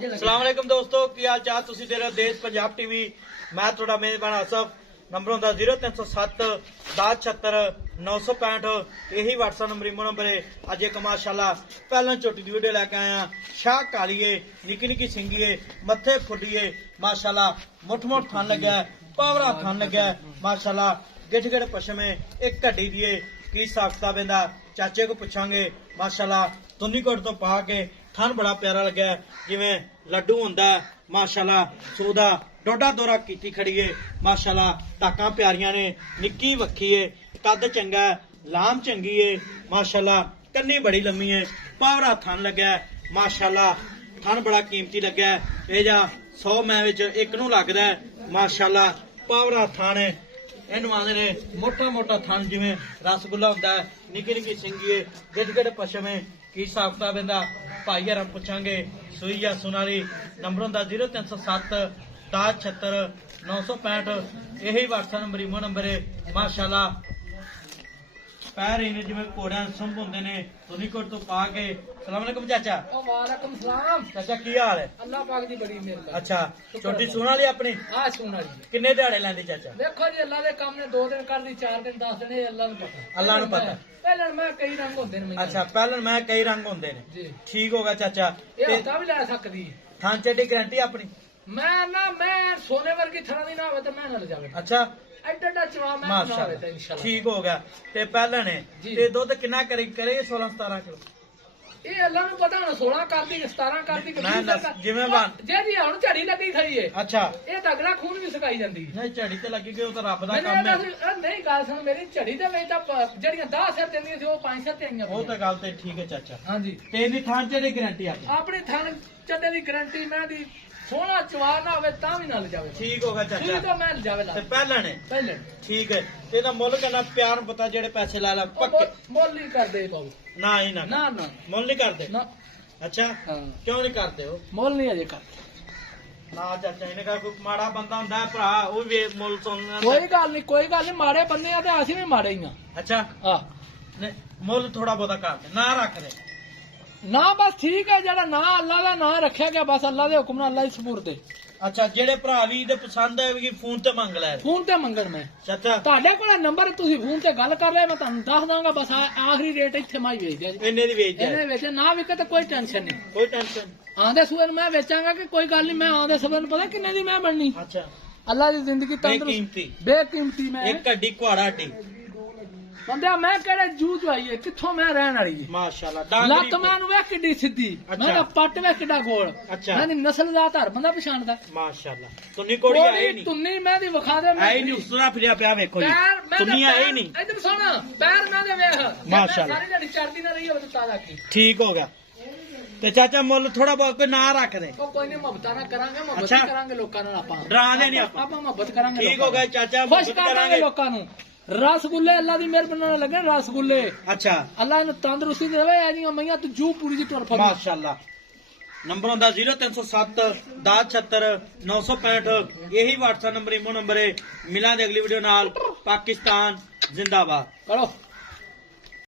ਸਲਾਮ ਅਲੈਕੁਮ ਦੋਸਤੋ, ਕੀ ਹਾਲ ਚਾਲ? ਤੁਸੀਂ ਦੇਖ ਰਹੇ ਹੋ ਦੇਸ਼ ਪੰਜਾਬ ਟੀਵੀ। ਮੈਂ ਤੁਹਾਡਾ ਮੇਜ਼ਬਾਨ ਆਸਫ। ਨੰਬਰ ਹੁੰਦਾ 0307 1076 965। यही WhatsApp नंबर इमो नंबर है। अज एक माशाल्लाह पहला छोटी दी वीडियो लैके आया। शाह कालीए निकी निकी सिंगीए मथे फुडिए माशाल्लाह मुठ मुठ थान लग्या पावरा थान लग्या माशाल्लाह गिठ गिठ पशमे एक घड़ी दिए की हिसाब किताब इहदा चाचे को पुछांगे माशाल्लाह। तुन्नीकोट तो पा के थान बड़ा प्यारा लग्या जिवें लड्डू हुंदा माशाल्लाह। सूदा डोडा दौरा की खड़ी है माशाल्लाह। टाकां प्यारियां ने निक्की वक्खी है कद चंगा लाम चंगी है माशाल्लाह। कन्नी बड़ी लम्मी है पावरा थान लग्या माशाल्लाह। थान बड़ा कीमती लग्या है जा 100 मैं विच एक नूं लगदा है माशाल्लाह। पावरा थान है इहनूं आंदे ने मोटा मोटा थान जिवें रसगुल्ला हुंदा है। निक्की निक्की सिंगी है गिड गिड पशम है की हिसाब किताब इहदा भाई यार पुछांगे। सूई या सुनारी नंबर हुंदा 0307 1076 965। यही WhatsApp नंबर इमो नंबर है माशाल्लाह। पैर इन्हें जिवें घोड़ियां सुंभ हुंदे ने तुनीकोट तो पा के। सलाम अलैकुम चाचा। वालेकुम सलाम। चाचा की हाल है? अल्लाह पाक दी बड़ी मेहरबानी। अच्छा छोटी सुना ली अपनी? हां सुना ली। किन्ने दिहाड़े लैंदी चाचा? देखो जी अल्लाह दे काम ने 2 दिन कर दी 4 दिन 10 दिन अल्लाह नूं पता। अल्लाह नूं पता। पहले मैं कई रंग होंदे ने। अच्छा पहले मैं कई रंग होंदे ने जी ठीक होगा चाचा। ये हफ्ता भी लै सकदी है। थान चेडी गारंटी अपनी? मैं सोने वर्गी थरा दी ना होवे तो मैं ना ले जावे। अच्छा एडा चवा मैं ना होवे तो इंशाल्लाह ठीक हो गया। ते पहले ने ते दुध कितना करे 16 17 किलो? ये अल्लाह नूं पता ना 16 कर दी 17 कर दी जिवें बन जेदी हुण झड़ी लगी खड़ी है। अच्छा ये तगड़ा खून भी सकाई जांदी है। नहीं झड़ी ते लगी गई, वो तो रब दा काम है। नहीं गल सुन मेरी झड़ी दे विच तां जड़ियां 10 सिर देंदियां सी वो 5 सिर ते आईयां। वो तो गल ते ठीक है चाचा। हां जी ते इहदी थान चेडी गारंटी आ? अपने थान चड्डे दी गारंटी मैं दी सोना चवा ना होवे तां भी ना ले जावे। ठीक होगा चाचा। ठीक तो मैं ले जावे ला ते पहले ने पहले ठीक है। ते इहदा मुੱਲ करना प्यार पता जेड़े पैसे ला ला पक्के मोल नहीं कर दे बाबू ना ही ना ना ना मुੱਲ नहीं करते? ना अच्छा हां क्यों नहीं करते हो? मोल नहीं अजे कर ना चाचा इन्हें का कोई माड़ा बंदा हुंदा है भरा वो भी मुੱਲ सुन। कोई गल नहीं माड़े बंदे आ ते असीं भी माड़े ही आ। अच्छा हां नहीं मुੱਲ थोड़ा बहुता कर दे ना रख दे ना बस ठीक है जड़ा ना अल्लाह दा नाम रखा गया बस अल्लाह दे हुक्म नाल अल्लाह दी सपुर्द है। अच्छा जेड़े भरा भी दे पसंद है कि फोन ते मंग ले फोन ते मंगण मैं चाचा ਤੁਹਾਡੇ ਕੋਲ ਨੰਬਰ ਤੁਸੀਂ ਫੋਨ ਤੇ ਗੱਲ ਕਰ ਲੈ ਮੈਂ ਤੁਹਾਨੂੰ ਦੱਸ ਦਾਂਗਾ ਬਸ ਆਖਰੀ ਰੇਟ ਇੱਥੇ ਮੈਂ ਹੀ ਵੇਚ ਦਿਆ ਜੀ। इन्ने दी बेच दे ਇਹਨੇ ਵਿੱਚ ਨਾ ਵਿਕੇ ਤਾਂ ਕੋਈ ਟੈਨਸ਼ਨ ਨਹੀਂ। कोई टेंशन। ਆਂਦੇ ਸੂਏ ਨੂੰ ਮੈਂ ਵੇਚਾਂਗਾ ਕਿ ਕੋਈ ਗੱਲ ਨਹੀਂ। ਮੈਂ ਆਂਦੇ ਸੂਏ ਨੂੰ ਪਤਾ ਕਿੰਨੇ ਦੀ ਮੈਂ ਬਣਨੀ। अच्छा ਅੱਲਾਹ ਦੀ ਜ਼ਿੰਦਗੀ बेकीमती ਬੇਕੀਮਤੀ ਮੈਂ एक हड्डी कुआड़ा हड्डी ਬੰਦਿਆ ਮੈਂ ਕਿਹੜੇ ਜੂ ਚਵਾਈਏ ਕਿੱਥੋਂ ਮੈਂ ਰਹਿਣ ਵਾਲੀ ਹੈ। माशाल्लाह ਲੱਤ डांगरी ਮੈਨੂੰ ਵੇਖ ਕਿੱਡੀ ਸਿੱਧੀ ਅੱਛਾ। ਮੈਂ ਤਾਂ ਪੱਟ ਵੇਖ ਕਿੱਡਾ ਗੋਲ। ਅੱਛਾ। ਮੈਂ ਦੀ ਨਸਲ ਦਾ ਧਰ ਬੰਦਾ ਪਛਾਣਦਾ। माशाल्लाह तुन्नी कोड़ी आए नहीं ਤੁੰਨੀ ਮੈਂ ਦੀ ਵਿਖਾ ਦੇ आए नहीं उसरा फिरिया पिया देखो जी ਪੈਰ ਮੈਂ तुन्नी आए नहीं ਇਧਰ ਸੁਣ ਪੈਰ ਨਾ ਦੇ ਵੇਖ ਮਾਸ਼ਾਅੱਲਾ। ਸਾਰੀ ਜਿਹੜੀ ਚੜਦੀ ਨਾ ਰਹੀ ਹੋਵੇ ਤਾਂ ਤਾਜ਼ਾ ਕੀ ठीक होगा। ਤੇ ਚਾਚਾ ਮੁੱਲ ਥੋੜਾ ਬਹੁਤ ਕੋਈ ਨਾ ਰੱਖ ਦੇ। ਉਹ ਕੋਈ ਨਹੀਂ ਮੁਹੱਬਤਾਂ ਨਾਲ ਕਰਾਂਗੇ ਮੁਹੱਬਤ ਅੱਛਾ। ਕਰਾਂਗੇ ਲੋਕਾਂ ਨਾਲ ਆਪਾਂ ਡਰਾਉਂਦੇ ਨਹੀਂ ਆਪਾਂ। ਆਪਾਂ ਮੁਹੱਬਤ ਕਰਾਂਗੇ ठीक हो गया चाचा ਖੁਸ਼ मुहब्बत ਕਰਾਂਗੇ करांगे। ਲੋਕਾਂ ਨੂੰ। ਰਸਗੁੱਲੇ ਅੱਲਾ ਦੀ ਮਿਹਰਬਾਨੀ ਨਾਲ ਲੱਗੇ ਰਸਗੁੱਲੇ। अच्छा ਅੱਲਾ ਇਹਨੂੰ ਤੰਦਰੁਸਤੀ ਦੇਵੇ ਐਜੀਆਂ ਮਈਆਂ ਤੂੰ ਜੂ ਪੂਰੀ ਦੀ ਟੁਰ ਫੜ। माशाल्लाह नंबर ਹੁੰਦਾ 0307 1076 965। यही WhatsApp नंबर इमो नंबर है। मिलांगे अगली वीडियो नाल। पाकिस्तान जिंदाबाद। ਕਰੋ